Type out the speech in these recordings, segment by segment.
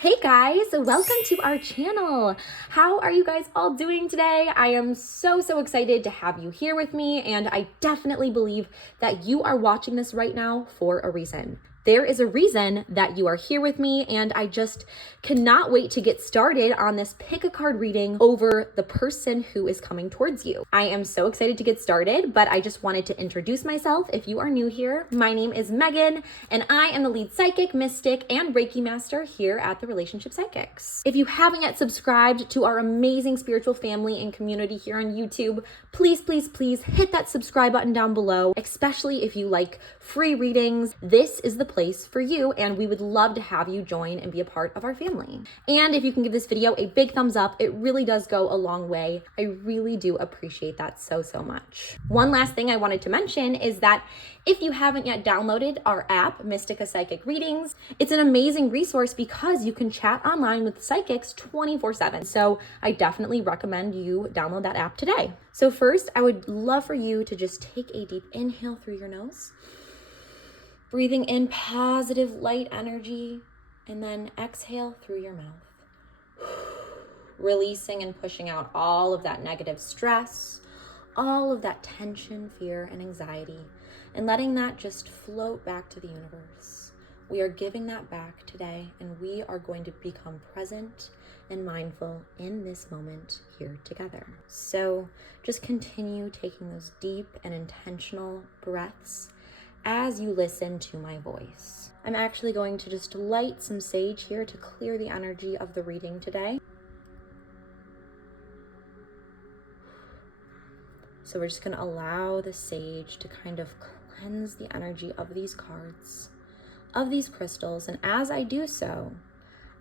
Hey guys, welcome to our channel. How are you guys all doing today? I am so excited to have you here with me, and I definitely believe that you are watching this right now for a reason. There is a reason that you are here with me, and I just cannot wait to get started on this pick a card reading over the person who is coming towards you. I am so excited to get started, but I just wanted to introduce myself if you are new here. My name is Megan, and I am the lead psychic, mystic, and Reiki master here at the Relationship Psychics. If you haven't yet subscribed to our amazing spiritual family and community here on YouTube, please hit that subscribe button down below, especially if you like free readings. This is the place for you, and we would love to have you join and be a part of our family. And if you can give this video a big thumbs up, it really does go a long way. I really do appreciate that so much. One last thing I wanted to mention is that if you haven't yet downloaded our app, Mystica Psychic Readings, it's an amazing resource because you can chat online with psychics 24/7. So I definitely recommend you download that app today. So first, I would love for you to just take a deep inhale through your nose, breathing in positive light energy, and then exhale through your mouth. Releasing and pushing out all of that negative stress, all of that tension, fear, and anxiety, and letting that just float back to the universe. We are giving that back today, and we are going to become present and mindful in this moment here together. So just continue taking those deep and intentional breaths as you listen to my voice. I'm actually going to just light some sage here to clear the energy of the reading today. So we're just going to allow the sage to kind of cleanse the energy of these cards, of these crystals. And as I do so,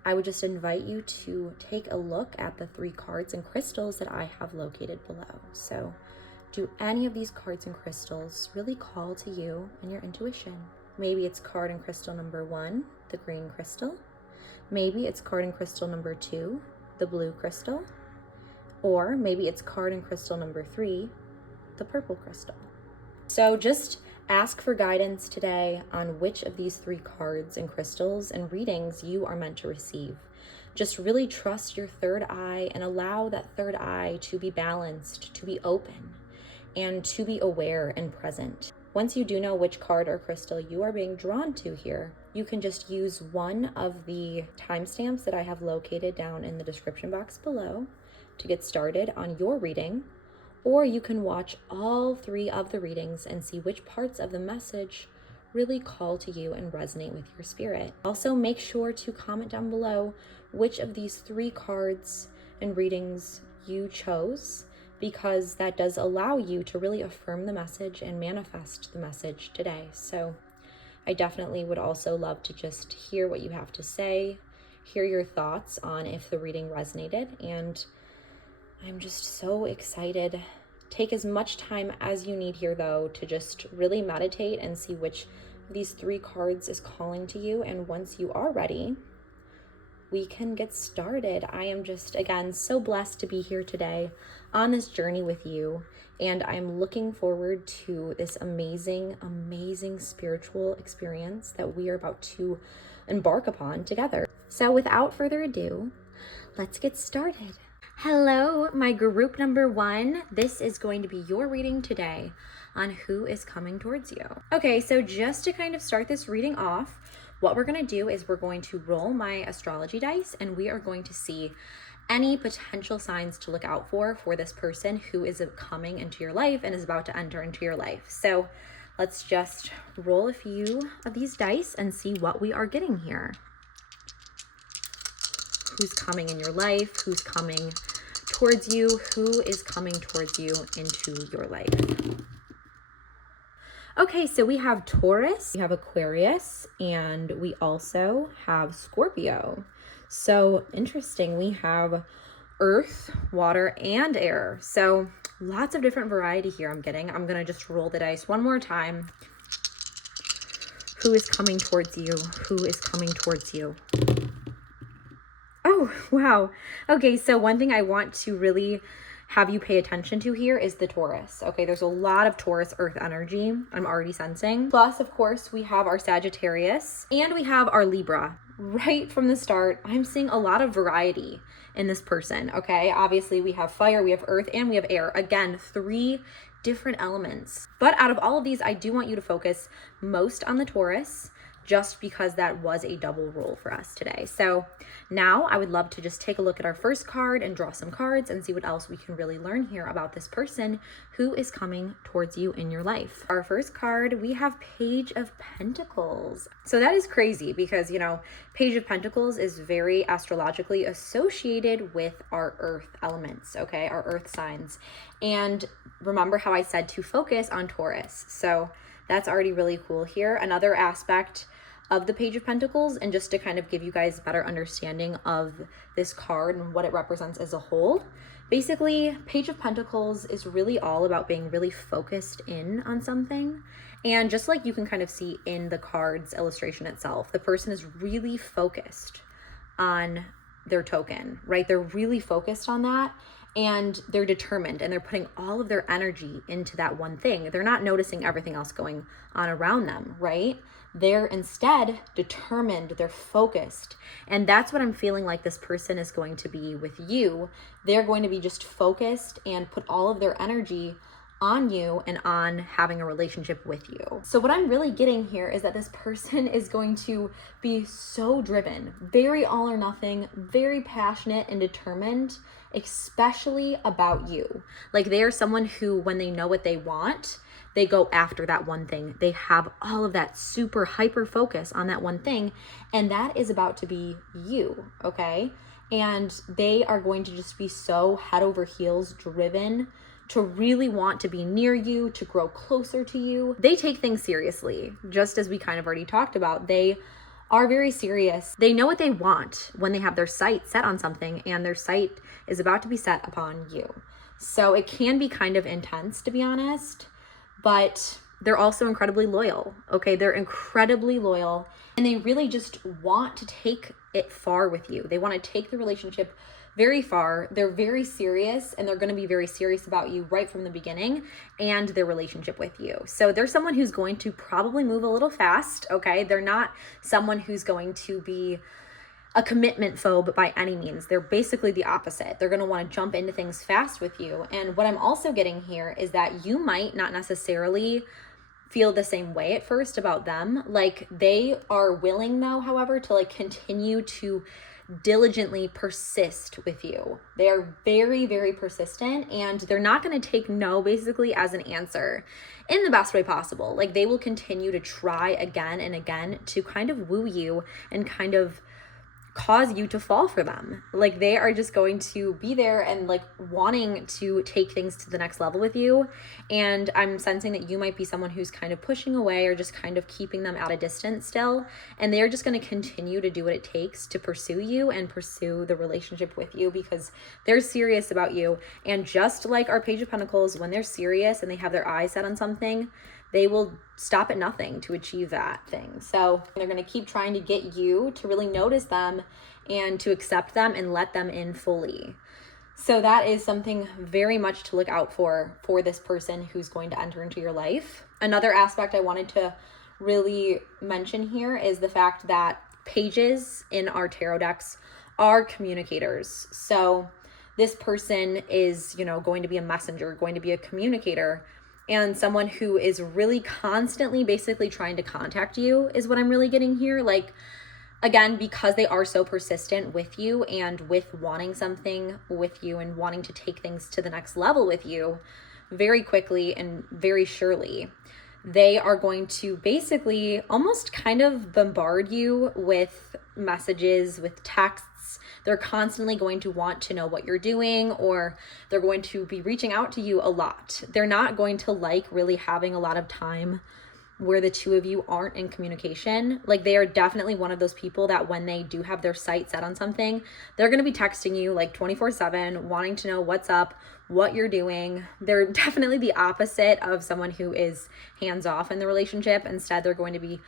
I would just invite you to take a look at the 3 cards and crystals that I have located below. So do any of these cards and crystals really call to you and your intuition? Maybe it's card and crystal number 1, the green crystal. Maybe it's card and crystal number 2, the blue crystal. Or maybe it's card and crystal number 3, the purple crystal. So just ask for guidance today on which of these 3 cards and crystals and readings you are meant to receive. Just really trust your third eye and allow that third eye to be balanced, to be open, and to be aware and present. Once you do know which card or crystal you are being drawn to here, you can just use one of the timestamps that I have located down in the description box below to get started on your reading, or you can watch all 3 of the readings and see which parts of the message really call to you and resonate with your spirit. Also, make sure to comment down below which of these 3 cards and readings you chose, because that does allow you to really affirm the message and manifest the message today. So I definitely would also love to just hear what you have to say, hear your thoughts on if the reading resonated, and I'm just so excited. Take as much time as you need here, though, to just really meditate and see which of these 3 cards is calling to you. And once you are ready, we can get started. I am just, again, so blessed to be here today on this journey with you. And I'm looking forward to this amazing spiritual experience that we are about to embark upon together. So without further ado, let's get started. Hello, my group number 1. This is going to be your reading today on who is coming towards you. Okay, so just to kind of start this reading off, what we're going to do is we're going to roll my astrology dice, and we are going to see any potential signs to look out for this person who is coming into your life and is about to enter into your life. So let's just roll a few of these dice and see what we are getting here. Who's coming in your life? Who's coming towards you? Who is coming towards you into your life? Okay, so we have Taurus, we have Aquarius, and we also have Scorpio. So interesting, we have earth, water, and air. So lots of different variety here I'm getting. I'm gonna just roll the dice one more time. Who is coming towards you? Who is coming towards you? Oh, wow. Okay, so one thing I want to really have you pay attention to here is the Taurus. Okay, there's a lot of Taurus earth energy I'm already sensing. Plus, of course, we have our Sagittarius and we have our Libra. right from the start, I'm seeing a lot of variety in this person, okay? Obviously, we have fire, we have earth, and we have air. Again, 3 different elements. But out of all of these, I do want you to focus most on the Taurus, just because that was a double rule for us today. So now I would love to just take a look at our first card and draw some cards and see what else we can really learn here about this person who is coming towards you in your life. Our first card, we have Page of Pentacles. So that is crazy because, you know, Page of Pentacles is very astrologically associated with our earth elements, okay, our earth signs. And remember how I said to focus on Taurus. So that's already really cool here. Another aspect of the Page of Pentacles, and just to kind of give you guys a better understanding of this card and what it represents as a whole. Basically, Page of Pentacles is really all about being really focused in on something. And just like you can kind of see in the card's illustration itself, the person is really focused on their token, right? They're really focused on that. And they're determined and they're putting all of their energy into that one thing. They're not noticing everything else going on around them, right? They're instead determined, they're focused. And that's what I'm feeling like this person is going to be with you. They're going to be just focused and put all of their energy on you and on having a relationship with you. So what I'm really getting here is that this person is going to be so driven, very all or nothing, very passionate and determined, especially about you. Like they are someone who, when they know what they want, they go after that one thing. They have all of that super hyper focus on that one thing, and that is about to be you, okay? And they are going to just be so head over heels driven to really want to be near you, to grow closer to you. They take things seriously, just as we kind of already talked about. They are very serious. They know what they want when they have their sight set on something, and their sight is about to be set upon you. So it can be kind of intense, to be honest, but they're also incredibly loyal, okay? They're incredibly loyal, and they really just want to take it far with you. They want to take the relationship very far. They're very serious, and they're going to be very serious about you right from the beginning and their relationship with you. So they're someone who's going to probably move a little fast, okay? They're not someone who's going to be a commitment phobe by any means. They're basically the opposite. They're going to want to jump into things fast with you. And what I'm also getting here is that you might not necessarily feel the same way at first about them. Like they are willing though, however, to like continue to diligently persist with you. They are very, very persistent, and they're not going to take no basically as an answer in the best way possible. Like they will continue to try again and again to kind of woo you and kind of cause you to fall for them. Like they are just going to be there and like wanting to take things to the next level with you. And I'm sensing that you might be someone who's kind of pushing away or just kind of keeping them at a distance still. And they're just going to continue to do what it takes to pursue you and pursue the relationship with you because they're serious about you. And just like our Page of Pentacles, when they're serious and they have their eyes set on something, they will stop at nothing to achieve that thing. So they're going to keep trying to get you to really notice them and to accept them and let them in fully. So that is something very much to look out for this person who's going to enter into your life. Another aspect I wanted to really mention here is the fact that pages in our tarot decks are communicators. So this person is, you know, going to be a messenger, going to be a communicator, and someone who is really constantly basically trying to contact you is what I'm really getting here. Like, again, because they are so persistent with you and with wanting something with you and wanting to take things to the next level with you very quickly and very surely, they are going to basically almost kind of bombard you with messages, with texts. They're constantly going to want to know what you're doing, or they're going to be reaching out to you a lot. They're not going to like really having a lot of time where the two of you aren't in communication. Like they are definitely one of those people that when they do have their sight set on something, they're going to be texting you like 24/7, wanting to know what's up, what you're doing. They're definitely the opposite of someone who is hands off in the relationship. Instead, they're going to be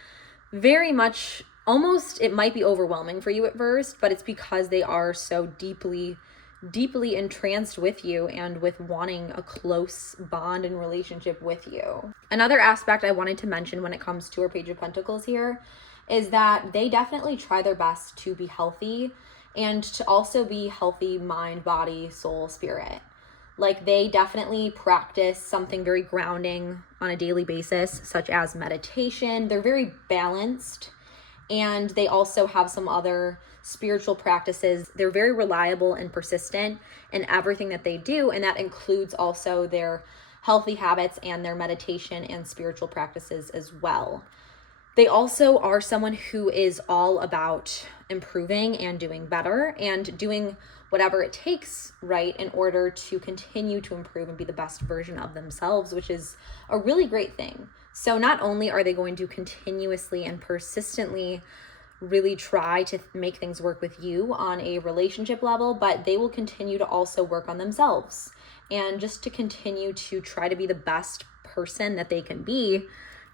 very much almost, it might be overwhelming for you at first, but it's because they are so deeply entranced with you and with wanting a close bond and relationship with you. Another aspect I wanted to mention when it comes to our Page of Pentacles here is that they definitely try their best to be healthy and to also be healthy mind, body, soul, spirit. Like they definitely practice something very grounding on a daily basis, such as meditation. They're very balanced, and they also have some other spiritual practices. They're very reliable and persistent in everything that they do, and that includes also their healthy habits and their meditation and spiritual practices as well. They also are someone who is all about improving and doing better and doing whatever it takes, right, in order to continue to improve and be the best version of themselves, which is a really great thing. So not only are they going to continuously and persistently really try to make things work with you on a relationship level, but they will continue to also work on themselves and just to continue to try to be the best person that they can be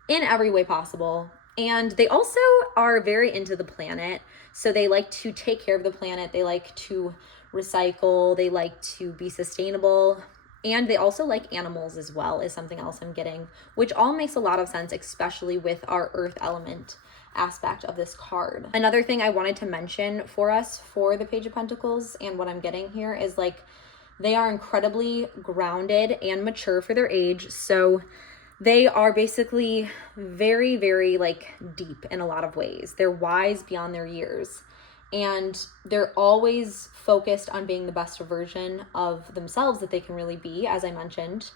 in every way possible. And they also are very into the planet. So they like to take care of the planet. They like to recycle. They like to be sustainable. And they also like animals as well, is something else I'm getting, which all makes a lot of sense, especially with our earth element aspect of this card. Another thing I wanted to mention for us for the Page of Pentacles and what I'm getting here is like they are incredibly grounded and mature for their age. So they are basically very, very like deep in a lot of ways. They're wise beyond their years, and they're always focused on being the best version of themselves that they can really be, as I mentioned.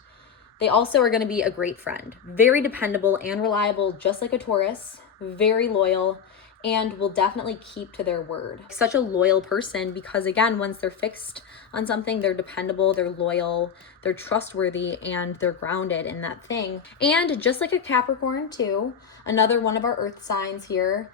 They also are going to be a great friend, very dependable and reliable, just like a Taurus, very loyal, and will definitely keep to their word. Such a loyal person because, again, once they're fixed on something, they're dependable, they're loyal, they're trustworthy, and they're grounded in that thing. And just like a Capricorn too, another one of our earth signs here,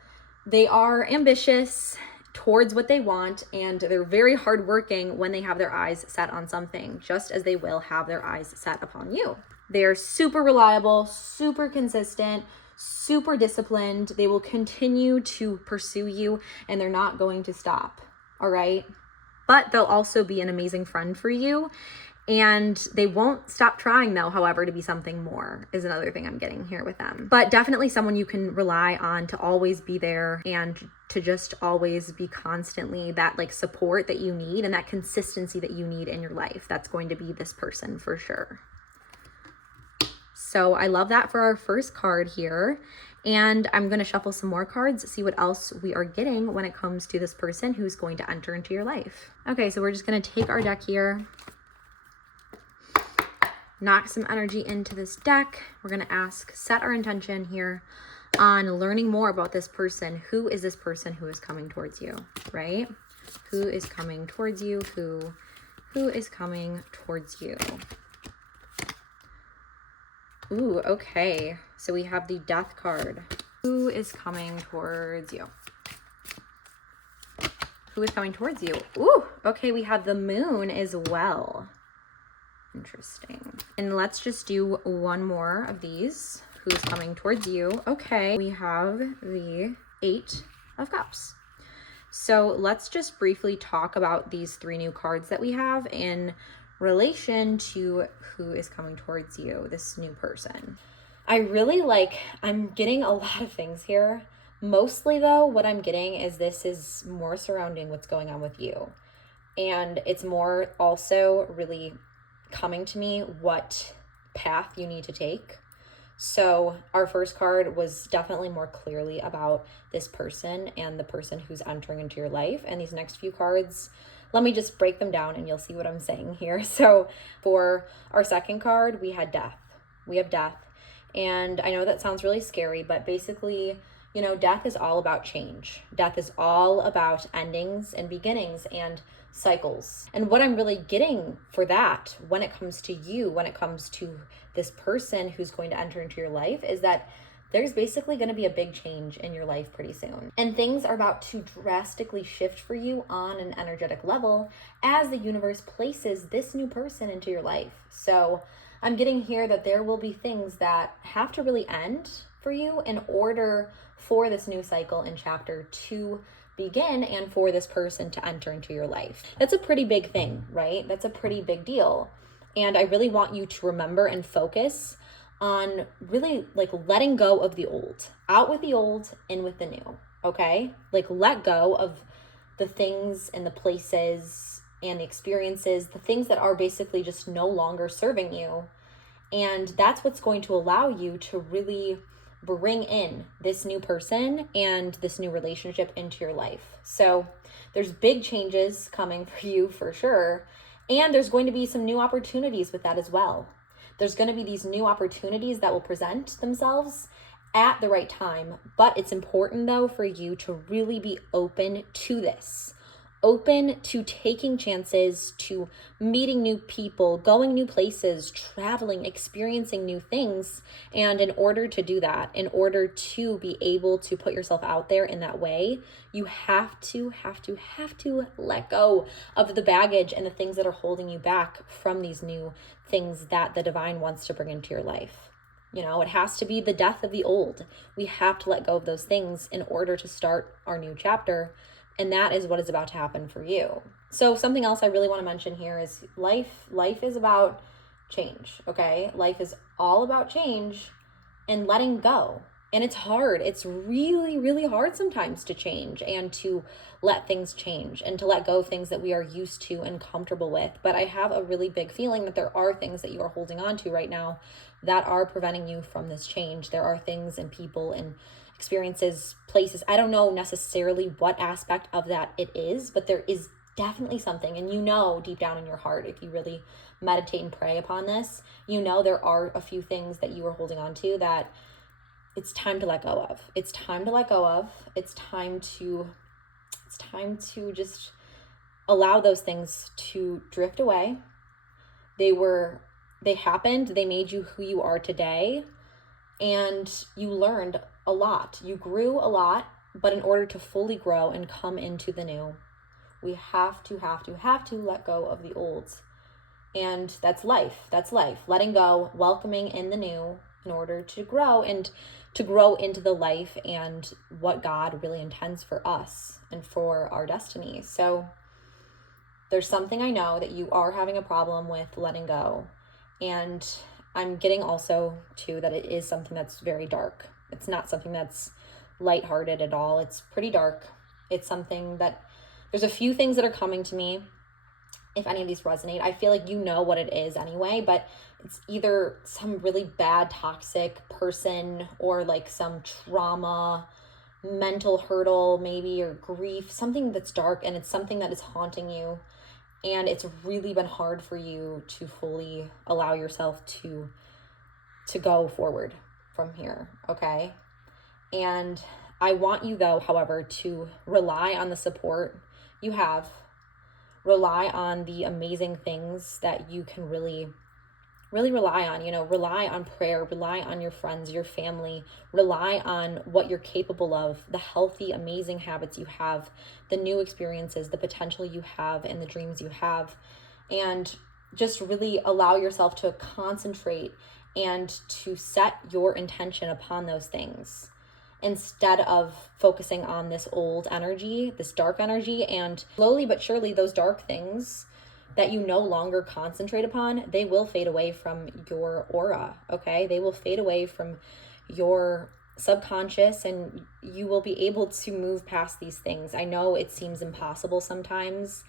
they are ambitious towards what they want, and they're very hardworking when they have their eyes set on something, just as they will have their eyes set upon you. They're super reliable, super consistent, super disciplined. They will continue to pursue you, and they're not going to stop. All right. But they'll also be an amazing friend for you, and they won't stop trying though, however, to be something more is another thing I'm getting here with them. But definitely someone you can rely on to always be there and to just always be constantly that like support that you need and that consistency that you need in your life. That's going to be this person for sure. So I love that for our first card here. And I'm going to shuffle some more cards, see what else we are getting when it comes to this person who's going to enter into your life. Okay, so we're just going to take our deck here, knock some energy into this deck. We're going to set our intention here on learning more about this person. Who is this person who is coming towards you, right? Who is coming towards you? Who is coming towards you? Ooh, okay. So we have the Death card. Who is coming towards you? Who is coming towards you? Ooh, okay. We have the Moon as well. Interesting. And let's just do one more of these. Who's coming towards you? Okay. We have the 8 of Cups. So let's just briefly talk about these 3 new cards that we have in relation to who is coming towards you, this new person. I'm getting a lot of things here. Mostly though, what I'm getting is this is more surrounding what's going on with you. And it's more also really coming to me what path you need to take. So our first card was definitely more clearly about this person and the person who's entering into your life. And these next few cards, let me just break them down and you'll see what I'm saying here. So for our second card, we had death. We have death. And I know that sounds really scary, but basically, you know, death is all about change. Death is all about endings and beginnings and cycles. And what I'm really getting for that when it comes to you, when it comes to this person who's going to enter into your life, is that there's basically going to be a big change in your life pretty soon. And things are about to drastically shift for you on an energetic level as the universe places this new person into your life. So I'm getting here that there will be things that have to really end for you in order for this new cycle in chapter to begin and for this person to enter into your life. That's a pretty big thing, right? That's a pretty big deal. And I really want you to remember and focus on really like letting go of the old, out with the old, in with the new. Okay. Like let go of the things and the places and the experiences, the things that are basically just no longer serving you. And that's what's going to allow you to really bring in this new person and this new relationship into your life. So there's big changes coming for you for sure. And there's going to be some new opportunities with that as well. There's going to be these new opportunities that will present themselves at the right time. But it's important though for you to really be open to this. Open to taking chances, to meeting new people, going new places, traveling, experiencing new things. And in order to do that, in order to be able to put yourself out there in that way, you have to let go of the baggage and the things that are holding you back from these new things that the divine wants to bring into your life. You know, it has to be the death of the old. We have to let go of those things in order to start our new chapter. And that is what is about to happen for you. So something else I really want to mention here is life is about change, okay? Life is all about change and letting go. And it's hard. It's really, really hard sometimes to change and to let things change and to let go of things that we are used to and comfortable with. But I have a really big feeling that there are things that you are holding on to right now that are preventing you from this change. There are things and people and experiences, places. I don't know necessarily what aspect of that it is, but there is definitely something. And you know, deep down in your heart, if you really meditate and pray upon this, you know, there are a few things that you are holding on to that it's time to let go of. It's time to let go of. It's time to just allow those things to drift away. They happened. They made you who you are today. And you learned a lot. You grew a lot, but in order to fully grow and come into the new, we have to let go of the old. And that's life. That's life. Letting go, welcoming in the new in order to grow and to grow into the life and what God really intends for us and for our destiny. So there's something I know that you are having a problem with letting go. And I'm getting also too that it is something that's very dark. It's not something that's lighthearted at all. It's pretty dark. It's something that there's a few things that are coming to me. If any of these resonate, I feel like you know what it is anyway, but it's either some really bad toxic person or like some trauma, mental hurdle maybe, or grief, something that's dark, and it's something that is haunting you. And it's really been hard for you to fully allow yourself to go forward from here, okay? And I want you though, however, to rely on the support you have. Rely on the amazing things that you can really rely on, you know, rely on prayer, rely on your friends, your family, rely on what you're capable of, the healthy, amazing habits you have, the new experiences, the potential you have, and the dreams you have. And just really allow yourself to concentrate and to set your intention upon those things instead of focusing on this old energy, this dark energy. And slowly but surely, those dark things that you no longer concentrate upon, they will fade away from your aura, okay? They will fade away from your subconscious and you will be able to move past these things. I know it seems impossible sometimes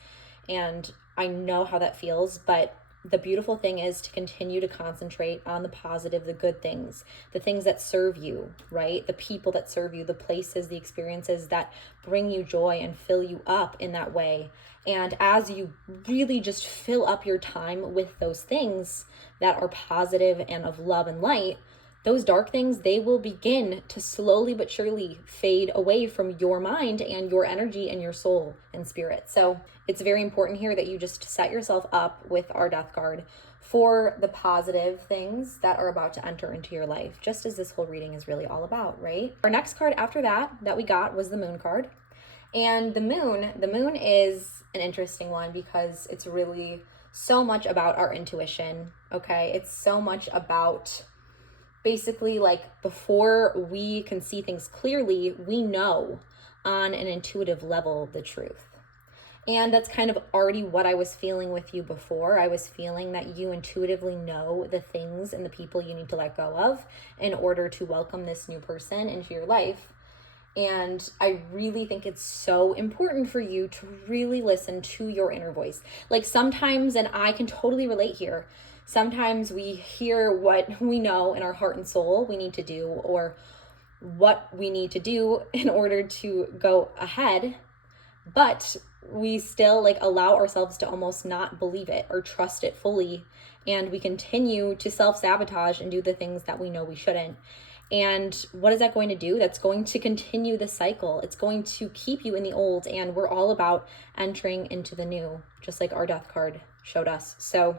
and I know how that feels, but the beautiful thing is to continue to concentrate on the positive, the good things, the things that serve you, right? The people that serve you, the places, the experiences that bring you joy and fill you up in that way. And as you really just fill up your time with those things that are positive and of love and light, those dark things, they will begin to slowly but surely fade away from your mind and your energy and your soul and spirit. So it's very important here that you just set yourself up with our death card for the positive things that are about to enter into your life, just as this whole reading is really all about, right? Our next card after that we got was the moon card. And the moon is an interesting one because it's really so much about our intuition, okay? It's so much about basically like before we can see things clearly, we know on an intuitive level the truth. And that's kind of already what I was feeling with you before. I was feeling that you intuitively know the things and the people you need to let go of in order to welcome this new person into your life. And I really think it's so important for you to really listen to your inner voice. Like sometimes, and I can totally relate here, sometimes we hear what we know in our heart and soul we need to do, or what we need to do in order to go ahead, but we still like allow ourselves to almost not believe it or trust it fully. And we continue to self-sabotage and do the things that we know we shouldn't. And what is that going to do? That's going to continue the cycle. It's going to keep you in the old. And we're all about entering into the new, just like our death card showed us. So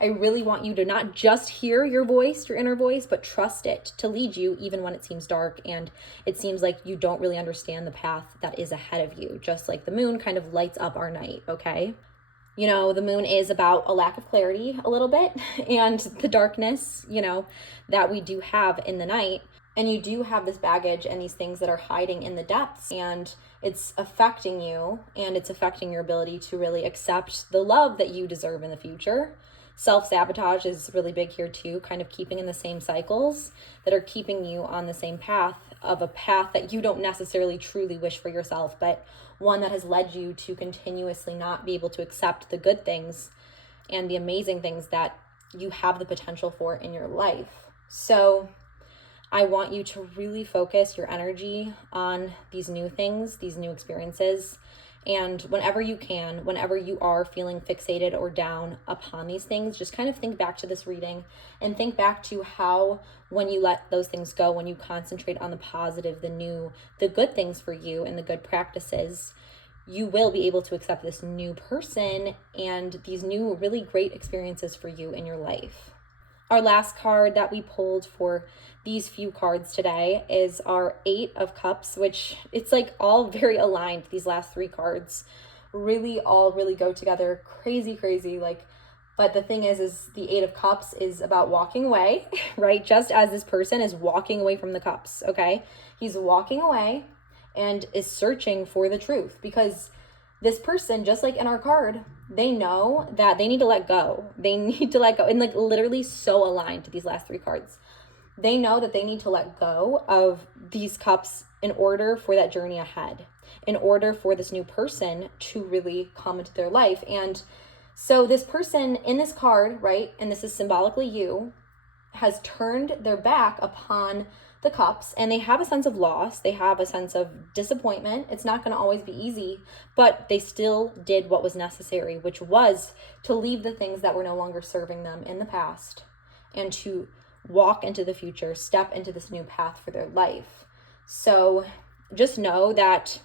I really want you to not just hear your voice, your inner voice, but trust it to lead you even when it seems dark and it seems like you don't really understand the path that is ahead of you. Just like the moon kind of lights up our night, okay? You know, the moon is about a lack of clarity a little bit and the darkness, you know, that we do have in the night. And you do have this baggage and these things that are hiding in the depths, and it's affecting you, and it's affecting your ability to really accept the love that you deserve in the future. Self-sabotage is really big here too, kind of keeping in the same cycles that are keeping you on the same path, of a path that you don't necessarily truly wish for yourself, but one that has led you to continuously not be able to accept the good things and the amazing things that you have the potential for in your life. So I want you to really focus your energy on these new things, these new experiences. And whenever you can, whenever you are feeling fixated or down upon these things, just kind of think back to this reading and think back to how when you let those things go, when you concentrate on the positive, the new, the good things for you and the good practices, you will be able to accept this new person and these new really great experiences for you in your life. Our last card that we pulled for these few cards today is our 8 of Cups, which it's like all very aligned. These last 3 cards really all really go together. Crazy, like, but the thing is the 8 of Cups is about walking away, right? Just as this person is walking away from the cups, okay? He's walking away and is searching for the truth, because this person, just like in our card, they know that they need to let go. They need to let go. And like literally so aligned to these last 3 cards. They know that they need to let go of these cups in order for that journey ahead, in order for this new person to really come into their life. And so this person in this card, right, and this is symbolically you, has turned their back upon the cups, and they have a sense of loss. They have a sense of disappointment. It's not going to always be easy, but they still did what was necessary, which was to leave the things that were no longer serving them in the past and to walk into the future, step into this new path for their life. So just know that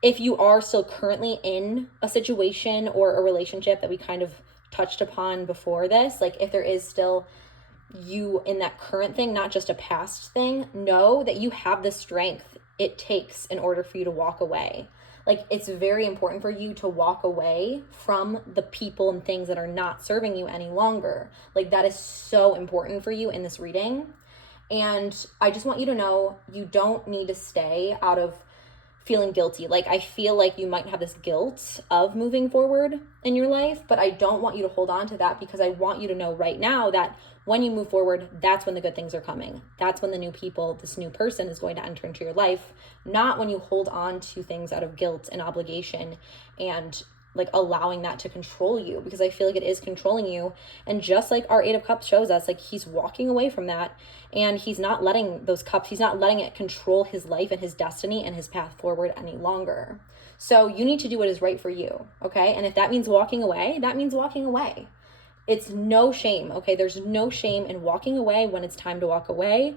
if you are still currently in a situation or a relationship that we kind of touched upon before this, like if there is still you in that current thing, not just a past thing, know that you have the strength it takes in order for you to walk away. Like it's very important for you to walk away from the people and things that are not serving you any longer. Like that is so important for you in this reading. And I just want you to know you don't need to stay out of feeling guilty. Like I feel like you might have this guilt of moving forward in your life, but I don't want you to hold on to that, because I want you to know right now that when you move forward, that's when the good things are coming. That's when the new people, this new person is going to enter into your life, not when you hold on to things out of guilt and obligation and like allowing that to control you, because I feel like it is controlling you. And just like our 8 of Cups shows us, like he's walking away from that, and he's not letting those cups, he's not letting it control his life and his destiny and his path forward any longer. So you need to do what is right for you, okay? And if that means walking away, that means walking away. It's no shame, okay? There's no shame in walking away when it's time to walk away.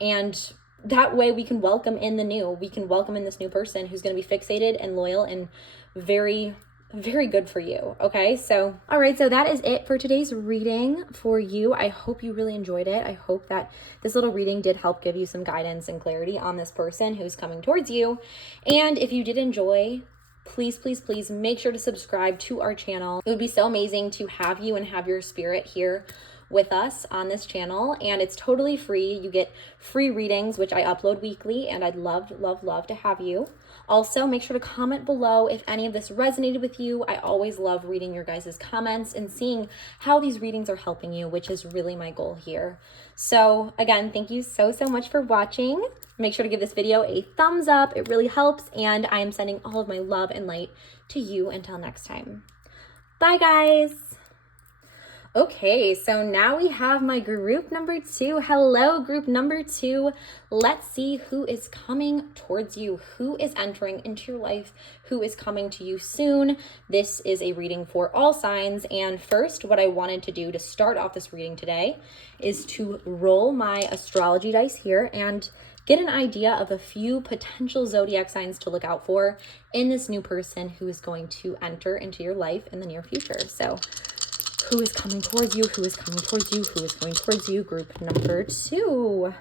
And that way we can welcome in the new. We can welcome in this new person who's going to be fixated and loyal and very good for you, okay? So, all right, so that is it for today's reading for you. I hope you really enjoyed it. I hope that this little reading did help give you some guidance and clarity on this person who's coming towards you. And if you did enjoy, please make sure to subscribe to our channel. It would be so amazing to have you and have your spirit here with us on this channel, and it's totally free. You get free readings, which I upload weekly, and I'd love to have you. Also, make sure to comment below if any of this resonated with you. I always love reading your guys' comments and seeing how these readings are helping you, which is really my goal here. So again, thank you so much for watching. Make sure to give this video a thumbs up. It really helps. And I am sending all of my love and light to you until next time. Bye, guys. Okay, so now we have my group number 2. Hello, group number 2. Let's see who is coming towards you, who is entering into your life, who is coming to you soon. This is a reading for all signs. And first, what I wanted to do to start off this reading today is to roll my astrology dice here and get an idea of a few potential zodiac signs to look out for in this new person who is going to enter into your life in the near future. So who is coming towards you? Who is coming towards you? Who is coming towards you? Group number 2.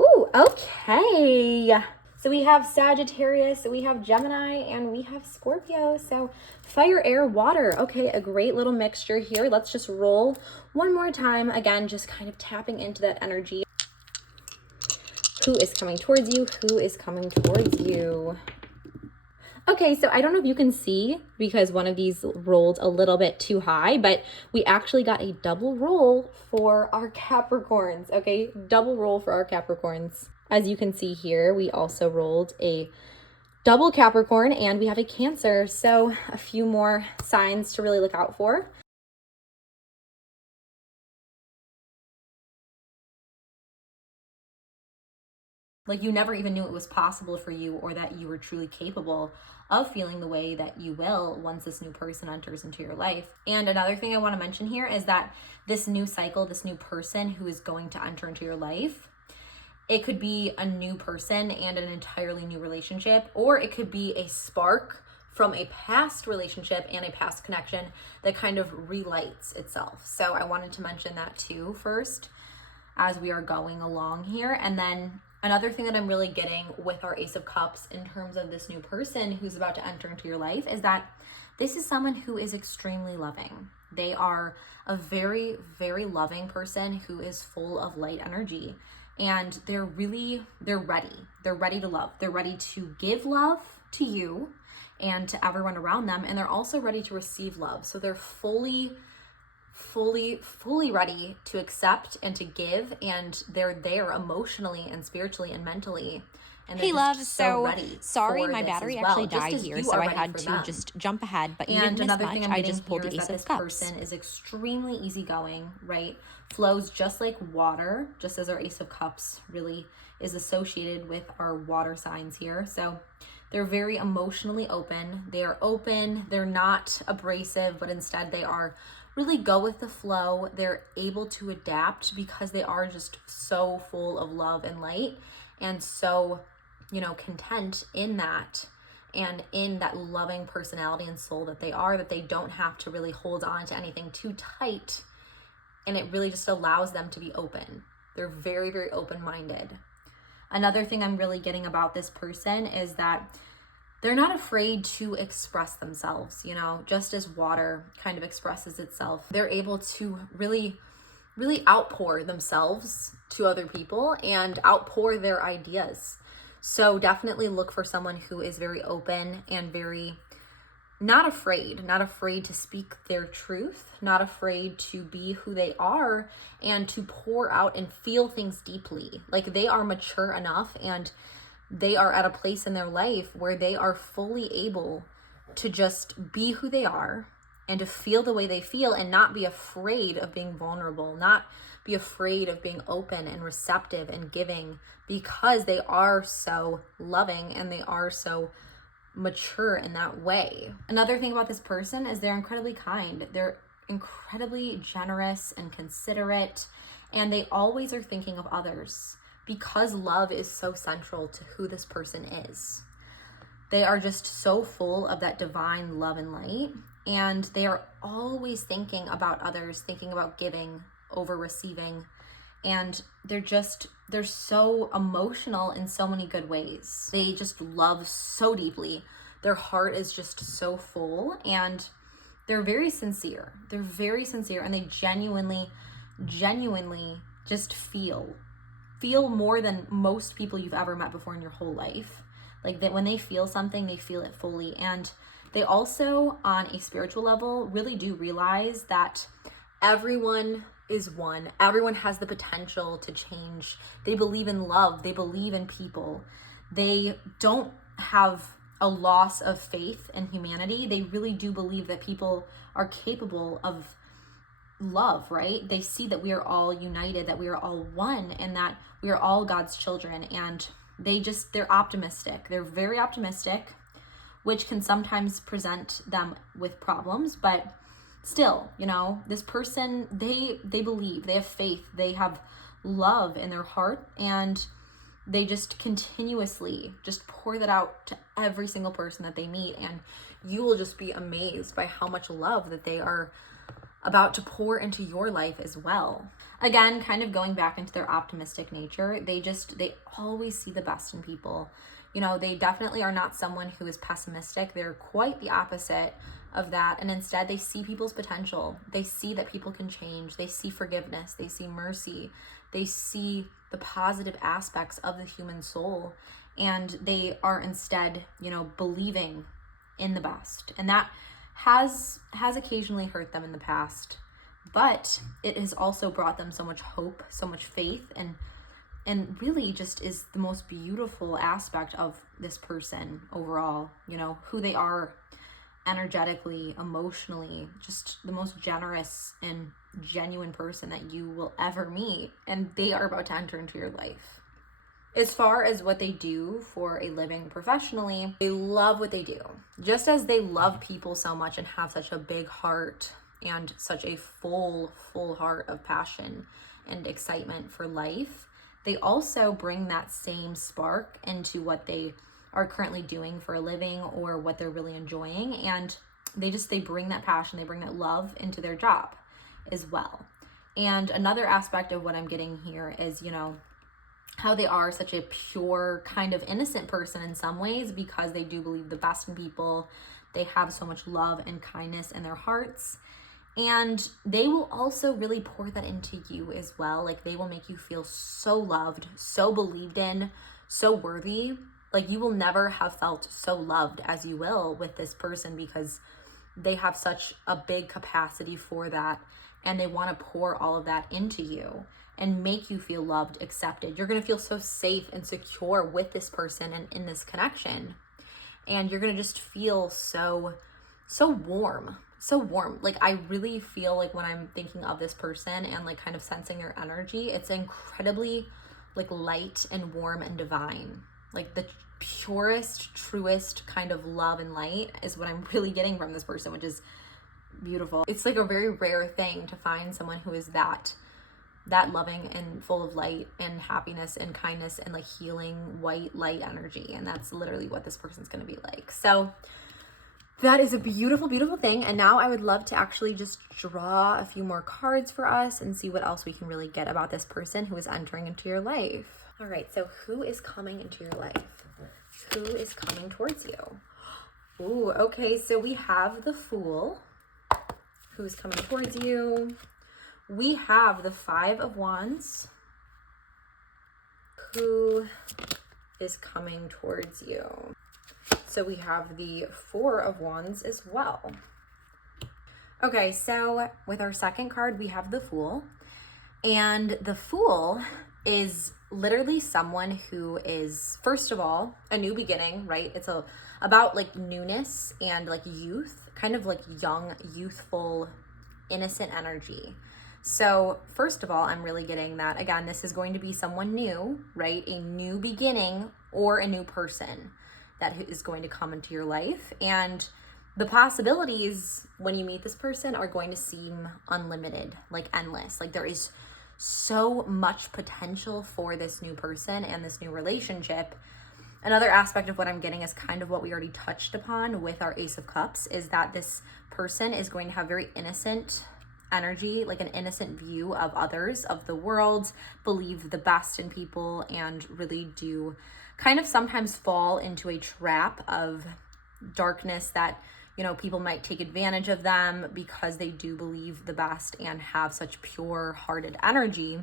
Ooh, okay. So we have Sagittarius, we have Gemini, and we have Scorpio. So fire, air, water. Okay, a great little mixture here. Let's just roll one more time. Again, just kind of tapping into that energy. Who is coming towards you? Who is coming towards you? Okay, so I don't know if you can see because one of these rolled a little bit too high, but we actually got a double roll for our Capricorns, okay? Double roll for our Capricorns. As you can see here, we also rolled a double Capricorn and we have a Cancer. So a few more signs to really look out for. Like you never even knew it was possible for you or that you were truly capable of feeling the way that you will once this new person enters into your life. And another thing I want to mention here is that this new cycle, this new person who is going to enter into your life, it could be a new person and an entirely new relationship, or it could be a spark from a past relationship and a past connection that kind of relights itself. So I wanted to mention that too first as we are going along here. And then another thing that I'm really getting with our Ace of Cups in terms of this new person who's about to enter into your life is that this is someone who is extremely loving. They are a very, very loving person who is full of light energy. And they're ready. They're ready to love. They're ready to give love to you and to everyone around them. And they're also ready to receive love. So they're fully ready to accept and to give, and they're there emotionally and spiritually and mentally. And hey love, so ready sorry my battery actually died here, so I had to just jump ahead, but you didn't miss another much. thing I just pulled the Ace of this Cups. Person is extremely easygoing, right? Flows just like water, just as our Ace of Cups really is associated with our water signs here. So they're very emotionally open. They are open. They're not abrasive, but instead they are really go with the flow. They're able to adapt because they are just so full of love and light and so, content in that and in that loving personality and soul that they are, that they don't have to really hold on to anything too tight. And it really just allows them to be open. They're very, very open-minded. Another thing I'm really getting about this person is that they're not afraid to express themselves, just as water kind of expresses itself. They're able to really, really outpour themselves to other people and outpour their ideas. So definitely look for someone who is very open and very not afraid to speak their truth, not afraid to be who they are and to pour out and feel things deeply. Like they are mature enough and they are at a place in their life where they are fully able to just be who they are and to feel the way they feel and not be afraid of being vulnerable, not be afraid of being open and receptive and giving, because they are so loving and they are so mature in that way. Another thing about this person is they're incredibly kind. They're incredibly generous and considerate, and they always are thinking of others because love is so central to who this person is. They are just so full of that divine love and light, and they are always thinking about others, thinking about giving over receiving, and they're so emotional in so many good ways. They just love so deeply. Their heart is just so full, and they're very sincere. They're very sincere, and they genuinely just feel more than most people you've ever met before in your whole life. Like that when they feel something, they feel it fully. And they also, on a spiritual level, really do realize that everyone is one. Everyone has the potential to change. They believe in love. They believe in people. They don't have a loss of faith in humanity. They really do believe that people are capable of love, right? They see that we are all united, that we are all one, and that we are all God's children. And they're optimistic. They're very optimistic, which can sometimes present them with problems, but still, you know, this person, they believe, they have faith, they have love in their heart, and they just continuously just pour that out to every single person that they meet. And you will just be amazed by how much love that they are about to pour into your life as well. Again, kind of going back into their optimistic nature, they always see the best in people. You know, they definitely are not someone who is pessimistic. They're quite the opposite of that. And instead, they see people's potential. They see that people can change. They see forgiveness. They see mercy. They see the positive aspects of the human soul. And they are instead, you know, believing in the best. And that has occasionally hurt them in the past. But it has also brought them so much hope, so much faith, and really just is the most beautiful aspect of this person overall, you know, who they are energetically, emotionally, just the most generous and genuine person that you will ever meet. And they are about to enter into your life. As far as what they do for a living professionally, they love what they do. Just as they love people so much and have such a big heart and such a full heart of passion and excitement for life, they also bring that same spark into what they are currently doing for a living or what they're really enjoying. And they bring that passion, they bring that love into their job as well. And another aspect of what I'm getting here is, you know, how they are such a pure, kind of innocent person in some ways, because they do believe the best in people. They have so much love and kindness in their hearts. And they will also really pour that into you as well. Like, they will make you feel so loved, so believed in, so worthy. Like, you will never have felt so loved as you will with this person, because they have such a big capacity for that. And they want to pour all of that into you and make you feel loved, accepted. You're going to feel so safe and secure with this person and in this connection. And you're going to just feel so warm. So warm. Like, I really feel like when I'm thinking of this person and like kind of sensing their energy, it's incredibly like light and warm and divine. Like, the purest, truest kind of love and light is what I'm really getting from this person, which is beautiful. It's like a very rare thing to find someone who is that loving and full of light and happiness and kindness and like healing white light energy. And that's literally what this person's going to be like. So that is a beautiful, beautiful thing. And now I would love to actually just draw a few more cards for us and see what else we can really get about this person who is entering into your life. All right, so who is coming into your life? Who is coming towards you? Ooh, okay, so we have the Fool who's coming towards you. We have the Five of Wands who is coming towards you. So we have the Four of Wands as well. Okay, so with our second card, we have the Fool. And the Fool is literally someone who is, first of all, a new beginning, right? It's about like newness and like youth, kind of like young, youthful, innocent energy. So first of all, I'm really getting that, again, this is going to be someone new, right? A new beginning or a new person that is going to come into your life. And the possibilities when you meet this person are going to seem unlimited, like endless. Like, there is so much potential for this new person and this new relationship. Another aspect of what I'm getting is kind of what we already touched upon with our Ace of Cups, is that this person is going to have very innocent energy, like an innocent view of others, of the world, believe the best in people, and really do kind of sometimes fall into a trap of darkness that, you know, people might take advantage of them because they do believe the best and have such pure-hearted energy.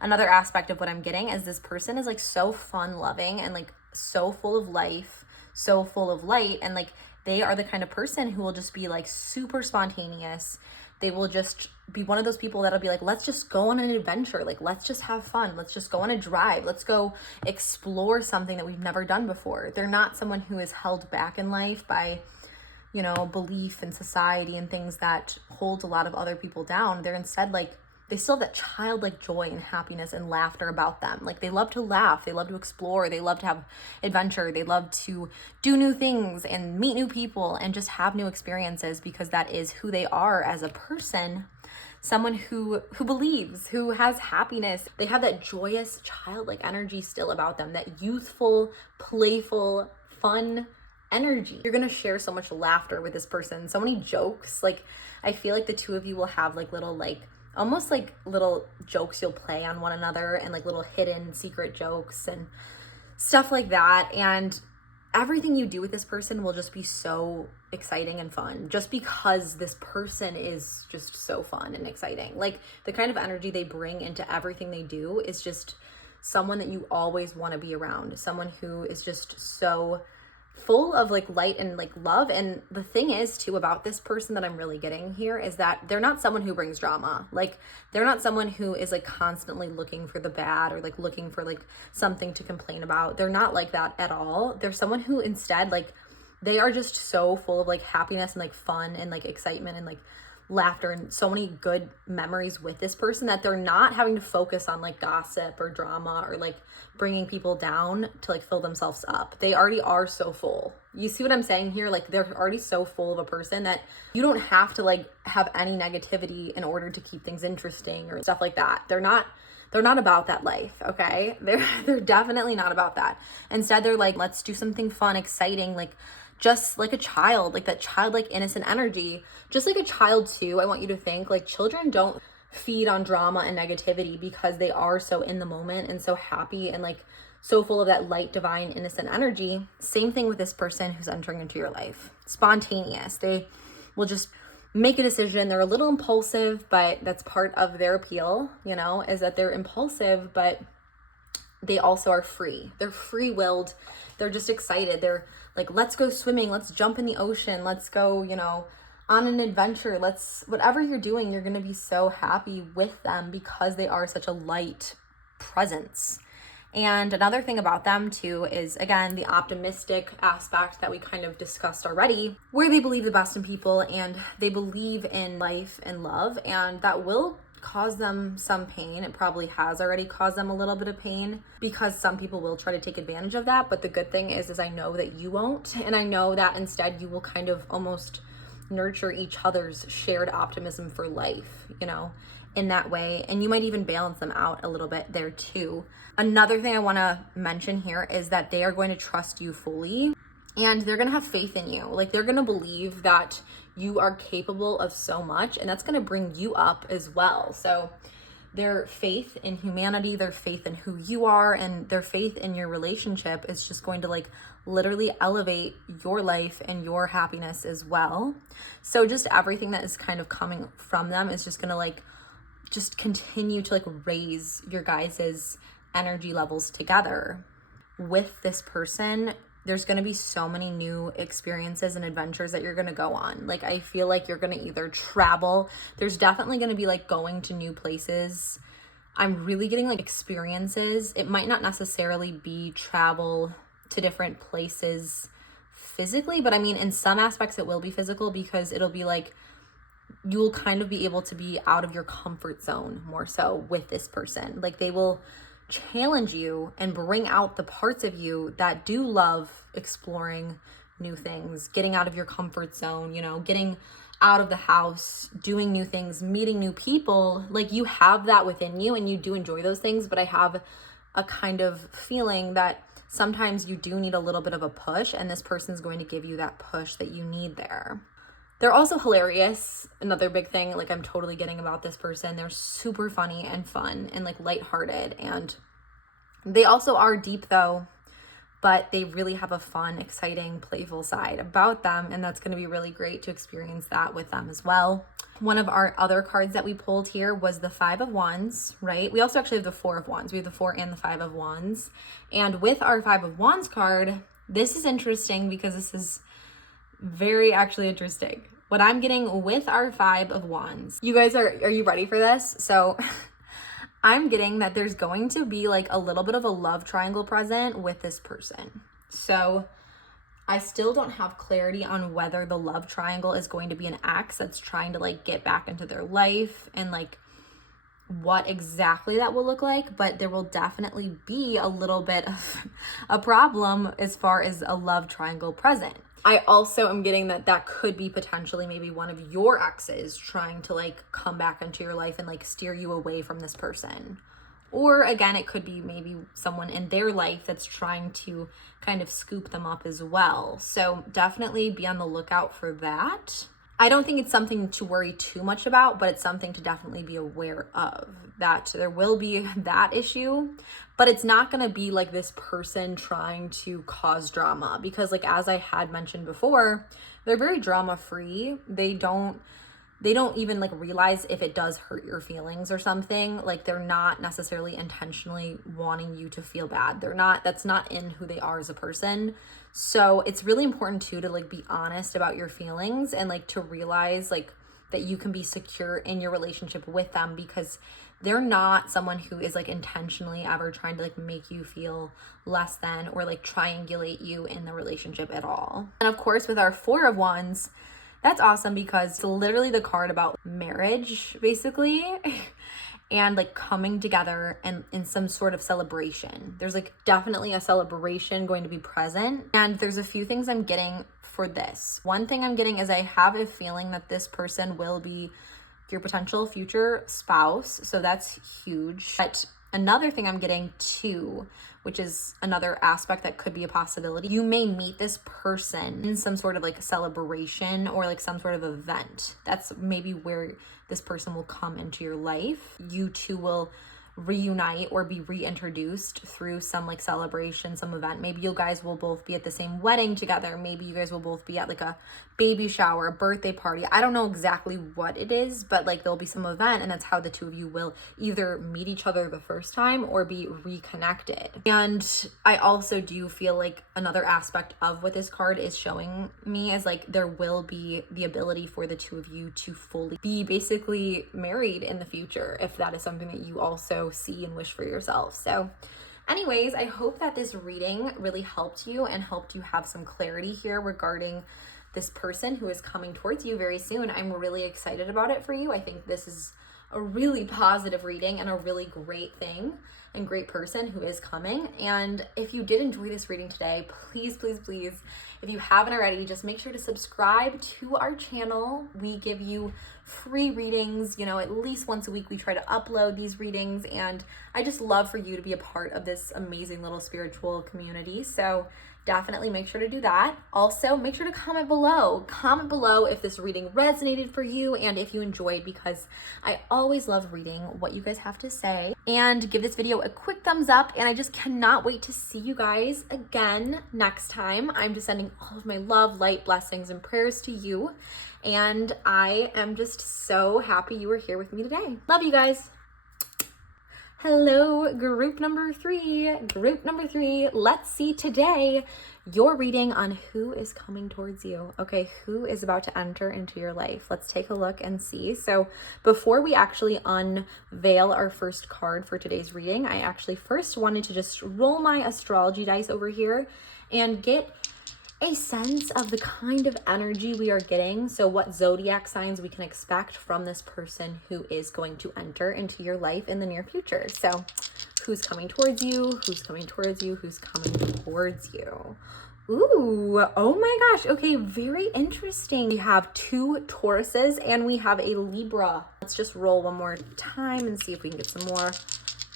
Another aspect of what I'm getting is this person is like so fun-loving and like so full of life, so full of light, and like they are the kind of person who will just be like super spontaneous. They will just be one of those people that'll be like, let's just go on an adventure. Like, let's just have fun. Let's just go on a drive. Let's go explore something that we've never done before. They're not someone who is held back in life by, you know, belief in society and things that hold a lot of other people down. They're instead like, they still have that childlike joy and happiness and laughter about them. Like, they love to laugh, they love to explore, they love to have adventure, they love to do new things and meet new people and just have new experiences, because that is who they are as a person. Someone who believes, who has happiness. They have that joyous childlike energy still about them, that youthful, playful, fun energy. You're gonna share so much laughter with this person, so many jokes. Like, I feel like the two of you will have like little, like almost like little jokes you'll play on one another, and like little hidden secret jokes and stuff like that. And everything you do with this person will just be so exciting and fun, just because this person is just so fun and exciting. Like, the kind of energy they bring into everything they do is just someone that you always want to be around, someone who is just so full of like light and like love. And the thing is too about this person that I'm really getting here is that they're not someone who brings drama. Like, they're not someone who is like constantly looking for the bad or like looking for like something to complain about. They're not like that at all. They're someone who instead, like, they are just so full of like happiness and like fun and like excitement and like laughter and so many good memories with this person, that they're not having to focus on like gossip or drama or like bringing people down to like fill themselves up. They already are so full. You see what I'm saying here? Like, they're already so full of a person that you don't have to like have any negativity in order to keep things interesting or stuff like that. They're not about that life, okay? They're definitely not about that. Instead, they're like, let's do something fun, exciting, like just like a child, like that childlike innocent energy. Just like a child too, I want you to think like children don't feed on drama and negativity because they are so in the moment and so happy and like so full of that light, divine, innocent energy. Same thing with this person who's entering into your life. Spontaneous. They will just make a decision. They're a little impulsive, but that's part of their appeal, you know, is that they're impulsive, but they also are free. They're free-willed. They're just excited. They're like, let's go swimming. Let's jump in the ocean. Let's go, you know, on an adventure. Whatever you're doing, you're going to be so happy with them because they are such a light presence. And another thing about them too is, again, the optimistic aspect that we kind of discussed already, where they believe the best in people and they believe in life and love, and that will cause them some pain. It probably has already caused them a little bit of pain because some people will try to take advantage of that. But the good thing is I know that you won't. And I know that instead you will kind of almost nurture each other's shared optimism for life, you know, in that way. And you might even balance them out a little bit there too. Another thing I want to mention here is that they are going to trust you fully and they're going to have faith in you. Like, they're going to believe that you are capable of so much, and that's going to bring you up as well. So their faith in humanity, their faith in who you are, and their faith in your relationship is just going to like literally elevate your life and your happiness as well. So just everything that is kind of coming from them is just going to like just continue to like raise your guys's energy levels together. With this person, there's going to be so many new experiences and adventures that you're going to go on. Like, I feel like you're going to either travel. There's definitely going to be like going to new places. I'm really getting like experiences. It might not necessarily be travel to different places physically, but I mean, in some aspects it will be physical because it'll be like you'll kind of be able to be out of your comfort zone more so with this person. Like, they will challenge you and bring out the parts of you that do love exploring new things, getting out of your comfort zone, you know, getting out of the house, doing new things, meeting new people. Like, you have that within you and you do enjoy those things, but I have a kind of feeling that sometimes you do need a little bit of a push, and this person's going to give you that push that you need there. They're also hilarious. Another big thing, like, I'm totally getting about this person. They're super funny and fun and like lighthearted. And they also are deep though. but they really have a fun, exciting, playful side about them, and that's going to be really great to experience that with them as well. One of our other cards that we pulled here was the 5 of Wands, right? We also actually have the 4 of Wands. We have the 4 and the 5 of Wands. And with our 5 of Wands card, this is interesting because this is very actually interesting. What I'm getting with our 5 of Wands, you guys are you ready for this? So I'm getting that there's going to be like a little bit of a love triangle present with this person. So I still don't have clarity on whether the love triangle is going to be an ex that's trying to like get back into their life and like what exactly that will look like, but there will definitely be a little bit of a problem as far as a love triangle present. I also am getting that that could be potentially maybe one of your exes trying to like come back into your life and like steer you away from this person. Or again, it could be maybe someone in their life that's trying to kind of scoop them up as well. So definitely be on the lookout for that. I don't think it's something to worry too much about, but it's something to definitely be aware of, that there will be that issue, but it's not going to be like this person trying to cause drama, because like, as I had mentioned before, they're very drama free. They don't even like realize if it does hurt your feelings or something. Like they're not necessarily intentionally wanting you to feel bad. That's not in who they are as a person. So it's really important too to like be honest about your feelings and like to realize like that you can be secure in your relationship with them, because they're not someone who is like intentionally ever trying to like make you feel less than or like triangulate you in the relationship at all. And of course, with our 4 of Wands, that's awesome because it's literally the card about marriage, basically, and like coming together and in some sort of celebration. There's like definitely a celebration going to be present. And there's a few things I'm getting for this. One thing I'm getting is I have a feeling that this person will be your potential future spouse. So that's huge. But another thing I'm getting too, which is another aspect that could be a possibility, you may meet this person in some sort of like celebration or like some sort of event. That's maybe where this person will come into your life. You two will reunite or be reintroduced through some like celebration, some event. Maybe you guys will both be at the same wedding together. Maybe you guys will both be at like a baby shower, a birthday party. I don't know exactly what it is, but like there'll be some event, and that's how the two of you will either meet each other the first time or be reconnected. And I also do feel like another aspect of what this card is showing me is like there will be the ability for the two of you to fully be basically married in the future, if that is something that you also see and wish for yourself. So anyways, I hope that this reading really helped you and helped you have some clarity here regarding this person who is coming towards you very soon. I'm really excited about it for you. I think this is a really positive reading and a really great thing and great person who is coming. And if you did enjoy this reading today, please, please, please, if you haven't already, just make sure to subscribe to our channel. We give you free readings, at least once a week. We try to upload these readings, and I just love for you to be a part of this amazing little spiritual community. So definitely make sure to do that. Also, make sure to comment below. Comment below if this reading resonated for you and if you enjoyed, because I always love reading what you guys have to say. And give this video a quick thumbs up, and I just cannot wait to see you guys again next time. I'm just sending all of my love, light, blessings, and prayers to you. And I am just so happy you were here with me today. Love you guys. Hello, group number 3. Group number 3, let's see today your reading on who is coming towards you. Okay, who is about to enter into your life? Let's take a look and see. So before we actually unveil our first card for today's reading, I actually first wanted to just roll my astrology dice over here and get a sense of the kind of energy we are getting. So what zodiac signs we can expect from this person who is going to enter into your life in the near future. So who's coming towards you? Who's coming towards you? Who's coming towards you? Ooh, oh my gosh. Okay, very interesting. We have 2 Tauruses and we have a Libra. Let's just roll one more time and see if we can get some more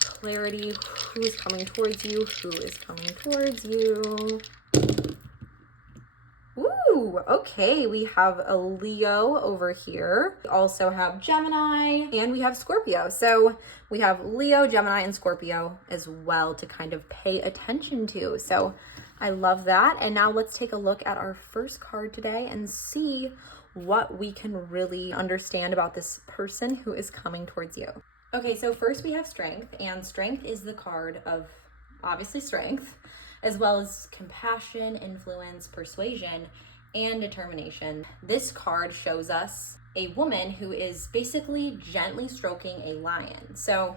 clarity. Who's coming towards you? Who is coming towards you? Ooh, okay, we have a Leo over here. We also have Gemini, and we have Scorpio. So we have Leo, Gemini, and Scorpio as well to kind of pay attention to. So I love that. And now let's take a look at our first card today and see what we can really understand about this person who is coming towards you. Okay, so first we have Strength, and Strength is the card of obviously strength, as well as compassion, influence, persuasion, and determination. This card shows us a woman who is basically gently stroking a lion. So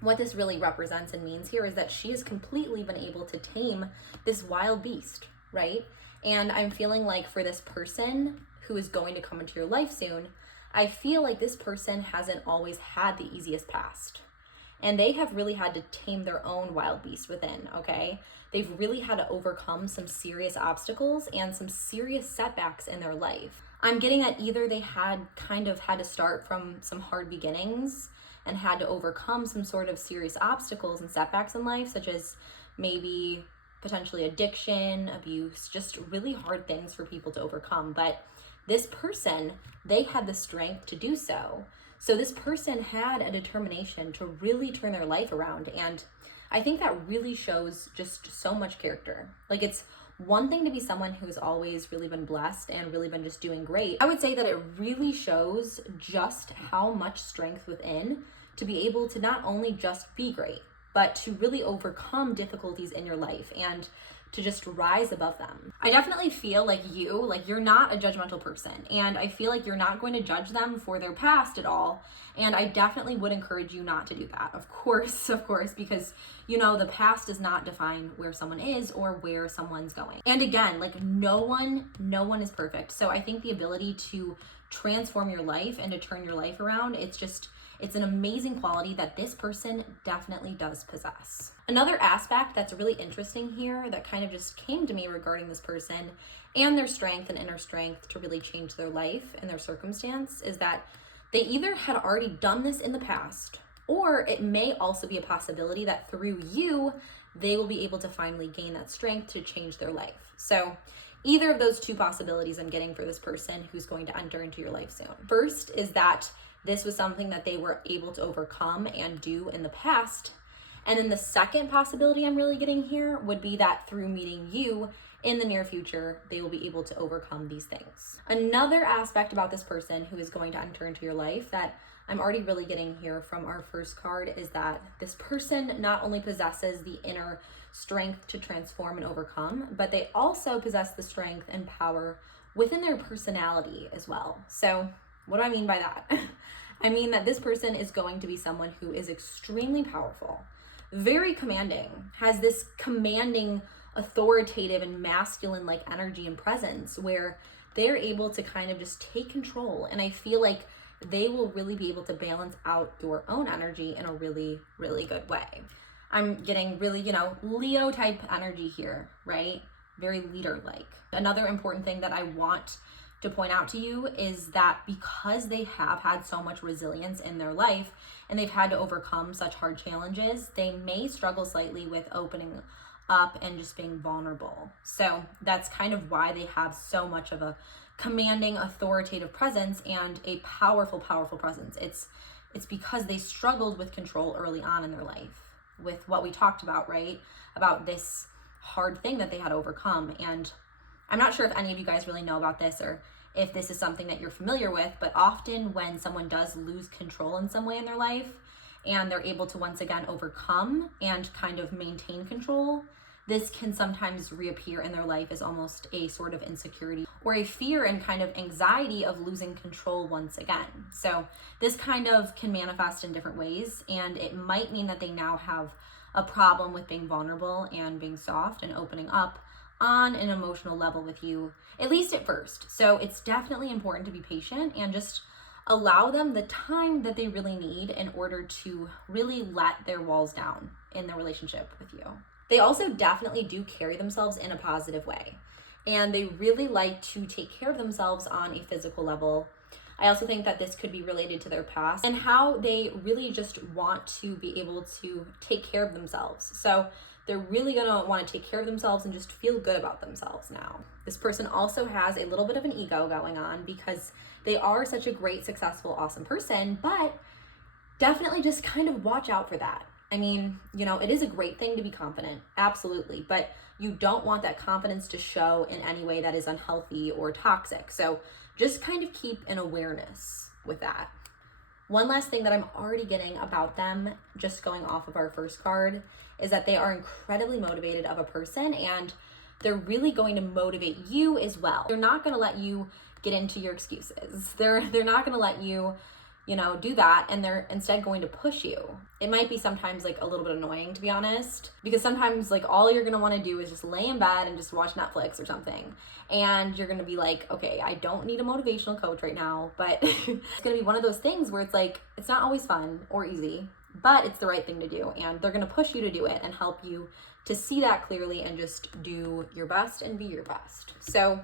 what this really represents and means here is that she has completely been able to tame this wild beast, right? And I'm feeling like for this person who is going to come into your life soon, I feel like this person hasn't always had the easiest past. And they have really had to tame their own wild beast within, okay? They've really had to overcome some serious obstacles and some serious setbacks in their life. I'm getting that either they had to start from some hard beginnings and had to overcome some sort of serious obstacles and setbacks in life, such as maybe potentially addiction, abuse, just really hard things for people to overcome. But this person, they had the strength to do so. So this person had a determination to really turn their life around. And I think that really shows just so much character. Like, it's one thing to be someone who's always really been blessed and really been just doing great. I would say that it really shows just how much strength within to be able to not only just be great, but to really overcome difficulties in your life and to just rise above them. I definitely feel like you're not a judgmental person, and I feel like you're not going to judge them for their past at all. And I definitely would encourage you not to do that. Of course, because the past does not define where someone is or where someone's going. And again, like no one is perfect. So I think the ability to transform your life and to turn your life around, it's an amazing quality that this person definitely does possess. Another aspect that's really interesting here that kind of just came to me regarding this person and their strength and inner strength to really change their life and their circumstance is that they either had already done this in the past, or it may also be a possibility that through you, they will be able to finally gain that strength to change their life. So either of those two possibilities I'm getting for this person who's going to enter into your life soon. First is that this was something that they were able to overcome and do in the past. And then the second possibility I'm really getting here would be that through meeting you in the near future, they will be able to overcome these things. Another aspect about this person who is going to enter into your life that I'm already really getting here from our first card is that this person not only possesses the inner strength to transform and overcome, but they also possess the strength and power within their personality as well. So what do I mean by that? I mean that this person is going to be someone who is extremely powerful, very commanding, has this commanding, authoritative, and masculine-like energy and presence where they're able to kind of just take control. And I feel like they will really be able to balance out your own energy in a really, really good way. I'm getting really, Leo type energy here, right? Very leader-like. Another important thing that I want to point out to you is that because they have had so much resilience in their life and they've had to overcome such hard challenges, they may struggle slightly with opening up and just being vulnerable. So that's kind of why they have so much of a commanding, authoritative presence and a powerful presence. It's because they struggled with control early on in their life with what we talked about, right? About this hard thing that they had to overcome. And I'm not sure if any of you guys really know about this or if this is something that you're familiar with, but often when someone does lose control in some way in their life and they're able to once again overcome and kind of maintain control, this can sometimes reappear in their life as almost a sort of insecurity or a fear and kind of anxiety of losing control once again. So this kind of can manifest in different ways, and it might mean that they now have a problem with being vulnerable and being soft and opening up on an emotional level with you, at least at first. So it's definitely important to be patient and just allow them the time that they really need in order to really let their walls down in their relationship with you. They also definitely do carry themselves in a positive way, and they really like to take care of themselves on a physical level. I also think that this could be related to their past and how they really just want to be able to take care of themselves. So they're really gonna want to take care of themselves and just feel good about themselves now. This person also has a little bit of an ego going on because they are such a great, successful, awesome person, but definitely just kind of watch out for that. I mean, you know, it is a great thing to be confident, absolutely, but you don't want that confidence to show in any way that is unhealthy or toxic. So just kind of keep an awareness with that. One last thing that I'm already getting about them, just going off of our first card, is that they are incredibly motivated of a person, and they're really going to motivate you as well. They're not going to let you get into your excuses. They're not going to let you, you know, do that, and they're instead going to push you. It might be sometimes like a little bit annoying, to be honest, because sometimes like all you're going to want to do is just lay in bed and just watch Netflix or something. And you're going to be like, okay, I don't need a motivational coach right now, but it's going to be one of those things where it's like, it's not always fun or easy, but it's the right thing to do. And they're going to push you to do it and help you to see that clearly and just do your best and be your best. So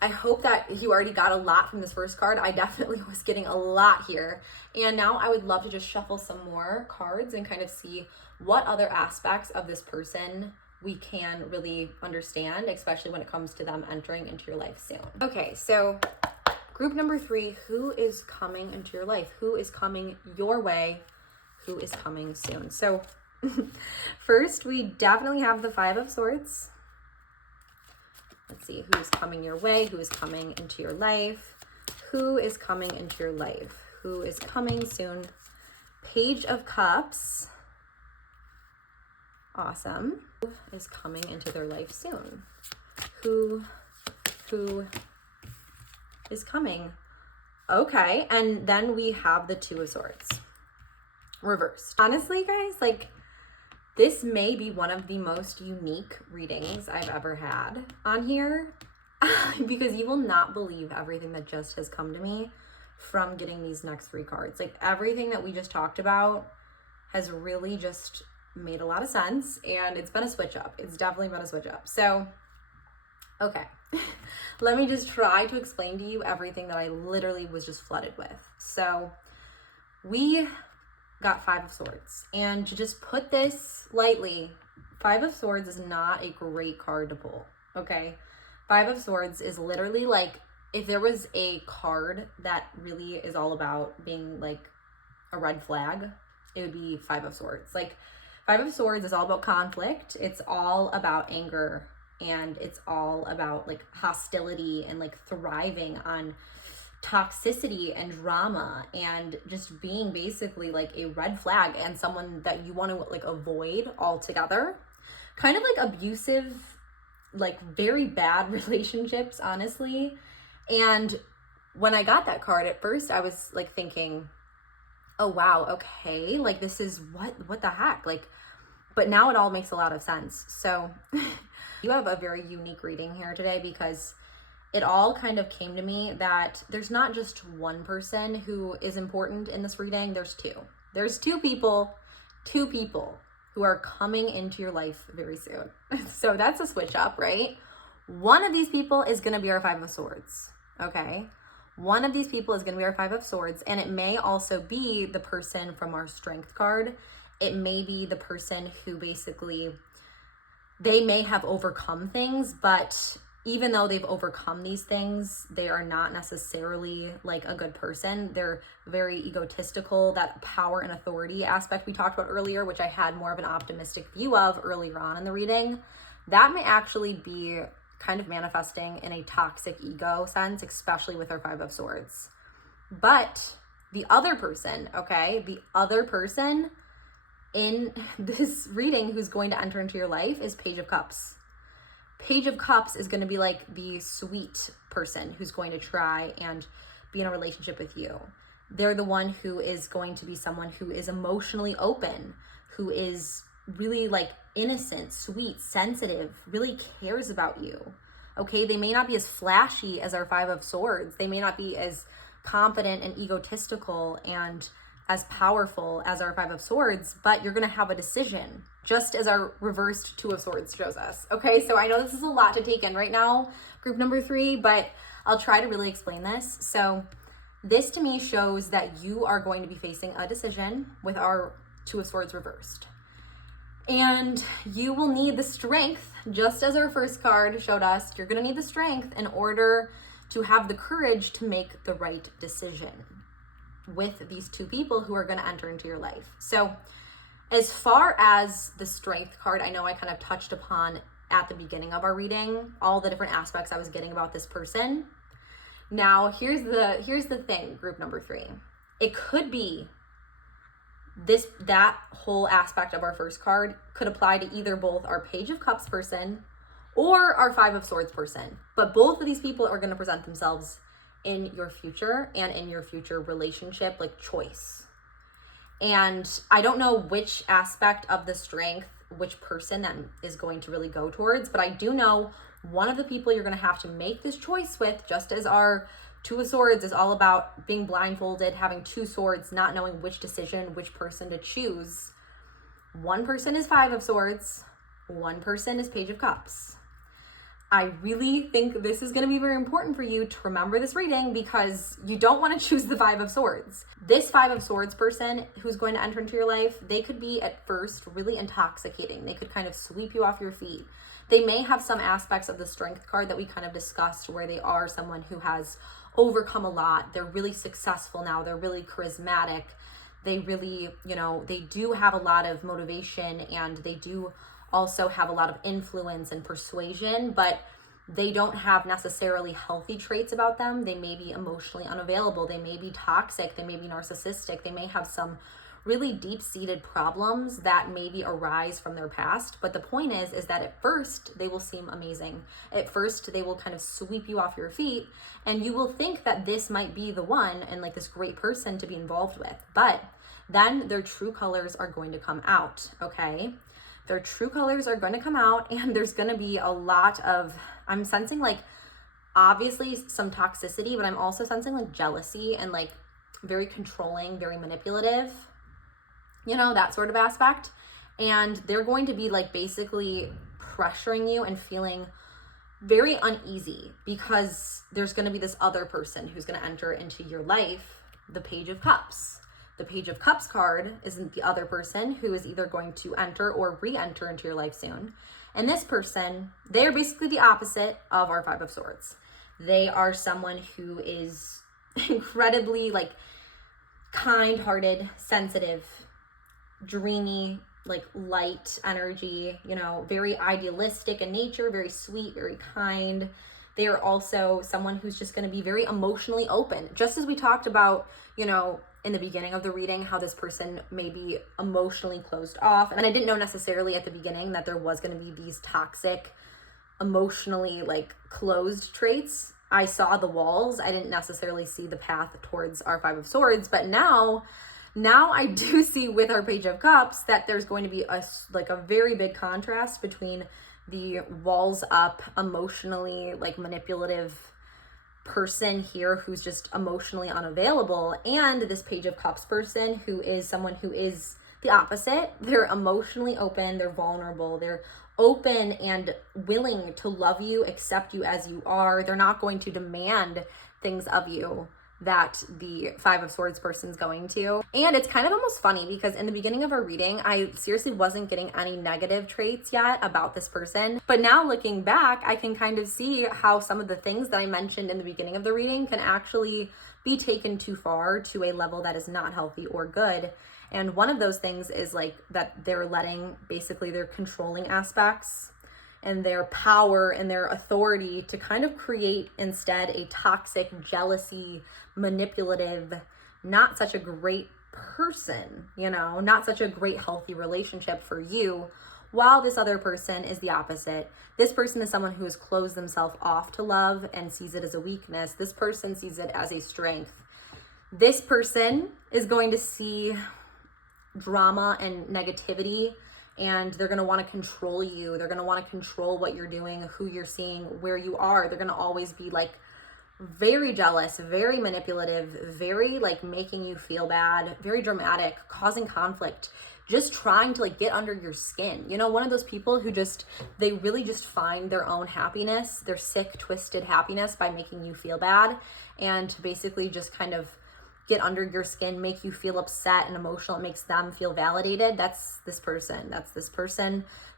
I hope that you already got a lot from this first card. I definitely was getting a lot here. And now I would love to just shuffle some more cards and kind of see what other aspects of this person we can really understand, especially when it comes to them entering into your life soon. Okay, so group number 3, who is coming into your life? Who is coming your way? Who is coming soon? So first, we definitely have the 5 of Swords. Let's see, who's coming your way? Who is coming into your life? Who is coming into your life? Who is coming soon? Page of Cups. Awesome. Who is coming into their life soon? Who is coming? Okay, and then we have the 2 of Swords reversed. Honestly, guys, like, this may be one of the most unique readings I've ever had on here because you will not believe everything that just has come to me from getting these next 3 cards. Like, everything that we just talked about has really just made a lot of sense, and it's been a switch up. It's definitely been a switch up. So, okay, let me just try to explain to you everything that I literally was just flooded with. So, we got 5 of Swords, and to just put this lightly, 5 of Swords is not a great card to pull, okay? 5 of Swords is literally like, if there was a card that really is all about being like a red flag, it would be 5 of Swords. Like, 5 of Swords is all about conflict. It's all about anger, and it's all about like hostility and like thriving on toxicity and drama and just being basically like a red flag and someone that you want to like avoid altogether. Kind of like abusive, like very bad relationships, honestly. And when I got that card at first, I was like thinking, oh wow, okay, like this is what the heck, like, but now it all makes a lot of sense. So you have a very unique reading here today because it all kind of came to me that there's not just one person who is important in this reading. There's 2. There's 2 people who are coming into your life very soon. So that's a switch up, right? One of these people is going to be our 5 of Swords, okay? One of these people is going to be our 5 of Swords, and it may also be the person from our Strength card. It may be the person who basically, they may have overcome things, but even though they've overcome these things, they are not necessarily like a good person. They're very egotistical. That power and authority aspect we talked about earlier, which I had more of an optimistic view of earlier on in the reading, that may actually be kind of manifesting in a toxic ego sense, especially with our 5 of Swords. But the other person, okay, the other person in this reading who's going to enter into your life is Page of Cups. Page of Cups is going to be like the sweet person who's going to try and be in a relationship with you. They're the one who is going to be someone who is emotionally open, who is really like innocent, sweet, sensitive, really cares about you. Okay, they may not be as flashy as our 5 of Swords. They may not be as confident and egotistical and as powerful as our 5 of Swords, but you're going to have a decision, just as our reversed 2 of Swords shows us. Okay, so I know this is a lot to take in right now, group number 3, but I'll try to really explain this. So this to me shows that you are going to be facing a decision with our 2 of Swords reversed. And you will need the strength, just as our first card showed us, you're going to need the strength in order to have the courage to make the right decision with these 2 people who are going to enter into your life. So As far as the Strength card, I know I kind of touched upon at the beginning of our reading all the different aspects I was getting about this person. Now, here's the thing, group number 3. It could be that whole aspect of our first card could apply to either both our Page of Cups person or our Five of Swords person. But both of these people are going to present themselves in your future and in your future relationship, like choice. And I don't know which aspect of the Strength, which person that is going to really go towards, but I do know one of the people you're going to have to make this choice with, just as our Two of Swords is all about being blindfolded, having two swords, not knowing which decision, which person to choose. One person is Five of Swords, one person is Page of Cups. I really think this is going to be very important for you to remember this reading, because you don't want to choose the Five of Swords. This Five of Swords person who's going to enter into your life, they could be at first really intoxicating. They could kind of sweep you off your feet. They may have some aspects of the Strength card that we kind of discussed, where they are someone who has overcome a lot. They're really successful now. They're really charismatic. They really, they do have a lot of motivation, and they do also have a lot of influence and persuasion, but they don't have necessarily healthy traits about them. They may be emotionally unavailable. They may be toxic. They may be narcissistic. They may have some really deep-seated problems that maybe arise from their past. But the point is that at first they will seem amazing. At first they will kind of sweep you off your feet, and you will think that this might be the one and like this great person to be involved with. But then their true colors are going to come out, okay? Their true colors are going to come out, and there's going to be a lot of, I'm sensing like obviously some toxicity, but I'm also sensing like jealousy and like very controlling, very manipulative, that sort of aspect. And they're going to be like basically pressuring you and feeling very uneasy, because there's going to be this other person who's going to enter into your life, the Page of Cups. The Page of Cups card isn't the other person who is either going to enter or re-enter into your life soon. And this person, they're basically the opposite of our Five of Swords. They are someone who is incredibly like kind-hearted, sensitive, dreamy, like light energy, very idealistic in nature, very sweet, very kind. They are also someone who's just going to be very emotionally open. Just as we talked about, in the beginning of the reading, how this person may be emotionally closed off. And I didn't know necessarily at the beginning that there was going to be these toxic, emotionally like closed traits. I saw the walls. I didn't necessarily see the path towards our Five of Swords, but now I do see with our Page of Cups that there's going to be a very big contrast between the walls up, emotionally like manipulative person here who's just emotionally unavailable, and this Page of Cups person who is someone who is the opposite. They're emotionally open, they're vulnerable, they're open and willing to love you, accept you as you are. They're not going to demand things of you that the Five of Swords person's going to. And it's kind of almost funny, because in the beginning of our reading, I seriously wasn't getting any negative traits yet about this person. But now looking back, I can kind of see how some of the things that I mentioned in the beginning of the reading can actually be taken too far to a level that is not healthy or good. And one of those things is like that they're letting basically their controlling aspects and their power and their authority to kind of create instead a toxic, jealousy, manipulative, not such a great person, not such a great healthy relationship for you, while this other person is the opposite. This person is someone who has closed themselves off to love and sees it as a weakness. This person sees it as a strength. This person is going to see drama and negativity, and they're going to want to control you. They're going to want to control what you're doing, who you're seeing, where you are. They're going to always be like very jealous, very manipulative, very like making you feel bad, very dramatic, causing conflict, just trying to like get under your skin. One of those people who they really just find their own happiness, their sick, twisted happiness by making you feel bad, and basically just kind of get under your skin, make you feel upset and emotional. It makes them feel validated. That's this person.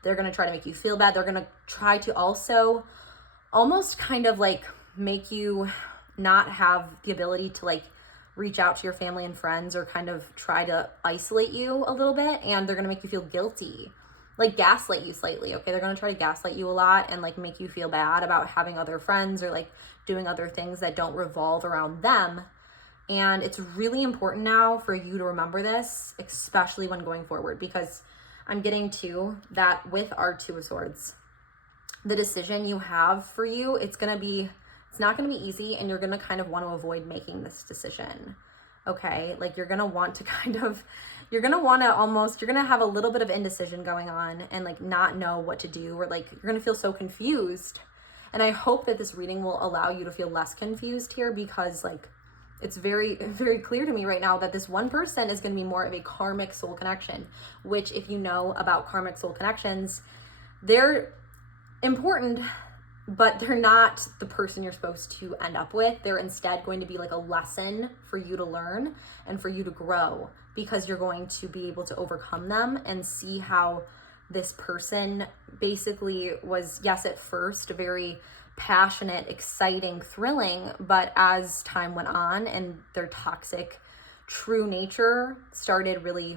They're going to try to make you feel bad. They're going to try to also almost kind of like make you not have the ability to like reach out to your family and friends or kind of try to isolate you a little bit, and they're going to make you feel guilty, like gaslight you slightly, okay? They're going to try to gaslight you a lot and like make you feel bad about having other friends or like doing other things that don't revolve around them. And it's really important now for you to remember this, especially when going forward, because I'm getting to that with our Two of Swords. The decision you have for you, it's not going to be easy, and you're going to kind of want to avoid making this decision. Okay? Like you're going to want to you're going to have a little bit of indecision going on and like not know what to do, or like you're going to feel so confused. And I hope that this reading will allow you to feel less confused here, because like it's very, very clear to me right now that this one person is going to be more of a karmic soul connection, which if you know about karmic soul connections, they're important, but they're not the person you're supposed to end up with. They're instead going to be like a lesson for you to learn and for you to grow, because you're going to be able to overcome them and see how this person basically was, yes, at first very passionate, exciting, thrilling, but as time went on and their toxic true nature started really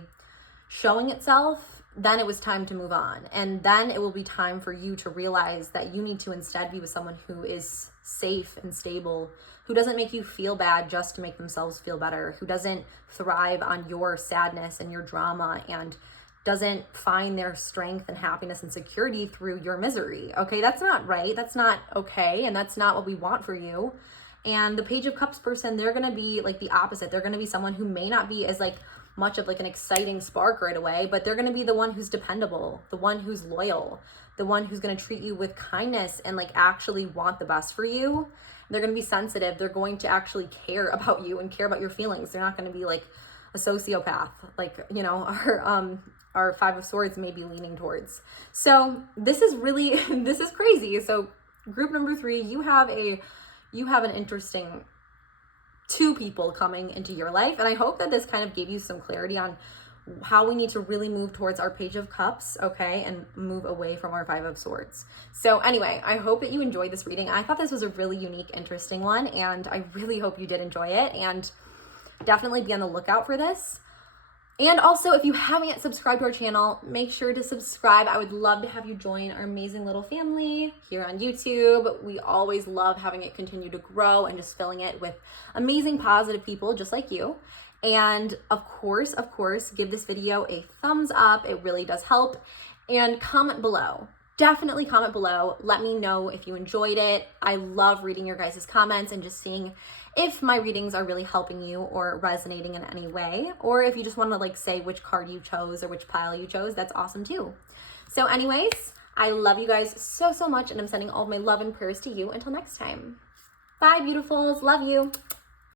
showing itself, then it was time to move on. And then it will be time for you to realize that you need to instead be with someone who is safe and stable, who doesn't make you feel bad just to make themselves feel better, who doesn't thrive on your sadness and your drama, and doesn't find their strength and happiness and security through your misery. Okay, that's not right. That's not okay. And that's not what we want for you. And the Page of Cups person, they're going to be like the opposite. They're going to be someone who may not be as like much of like an exciting spark right away, but they're going to be the one who's dependable, the one who's loyal, the one who's going to treat you with kindness and like actually want the best for you. They're going to be sensitive. They're going to actually care about you and care about your feelings. They're not going to be like a sociopath, like, you know, our Five of Swords may be leaning towards. So this is really, this is crazy. So group number 3, you have an interesting 2 people coming into your life. And I hope that this kind of gave you some clarity on how we need to really move towards our Page of Cups, okay, and move away from our Five of Swords. So anyway, I hope that you enjoyed this reading. I thought this was a really unique, interesting one, and I really hope you did enjoy it, and definitely be on the lookout for this. And also, if you haven't yet subscribed to our channel, make sure to subscribe. I would love to have you join our amazing little family here on YouTube. We always love having it continue to grow and just filling it with amazing, positive people just like you. And of course, give this video a thumbs up. It really does help. And comment below. Definitely comment below. Let me know if you enjoyed it. I love reading your guys' comments and just seeing if my readings are really helping you or resonating in any way, or if you just want to like say which card you chose or which pile you chose, that's awesome too. So anyways, I love you guys so, so much, and I'm sending all of my love and prayers to you until next time. Bye, beautifuls. Love you.